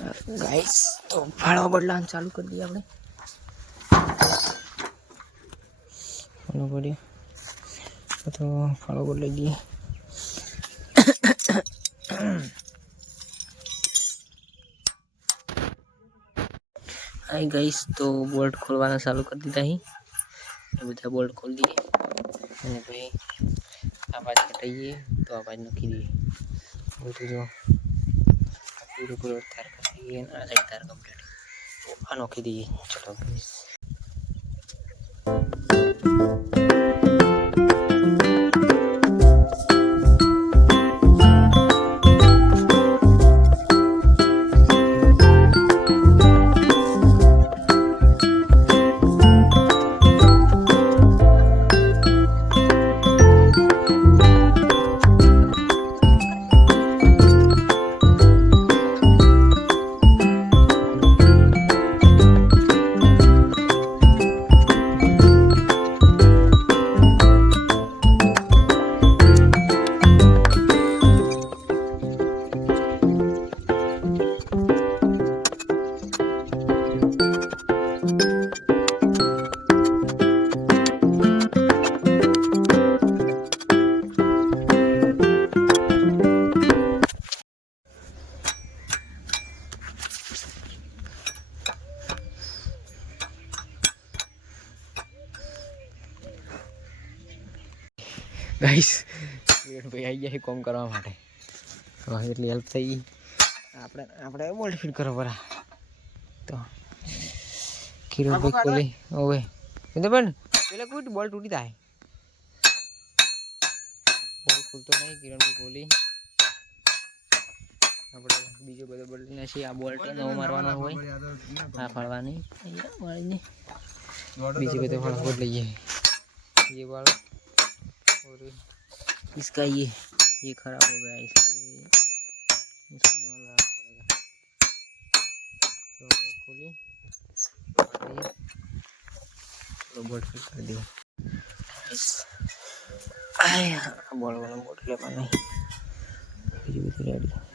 guys तो फाड़ा बदलान चालू कर दिया आपने फाड़ा बढ़िया तो फाड़ा बदल दिए हाय गाइस तो बोल्ट खोलवाना चालू कर दीधा ही बधा बोल्ट खोल दिए અને ભાઈ आवाज हटाइए तो आवाज नखी दिए બધું જો पूरे तार कटिए आ जाए तार कंप्लीट अनोखी दिए चलो गाइस गाइस भाई आई गया है कॉम करवा माटे तो એટલી હેલ્પ થઈ આપણે બોલ્ટ ફિટ કરો બરા તો કિરણ ભાઈ કોલી ઓવે એટલે પણ પેલા કોઈ બોલ્ટ તૂટી જાય બોલ્ટ ખુલતો નહીં કિરણ ભાઈ કોલી આપણે બીજો બધો બોલ્ટ નાખી આ બોલ્ટ નવો મારવાનો હોય આ ફળવાની અહીંયા વાળીને બીજો બધો ફળ ખોદ લઈએ ये वाला और इसका ये खराब हो गया इसको वाला पड़ेगा तो खोलिए तो बोल्ट फिट कर दिया बॉल वाला बोल्ट ले पाना रेडी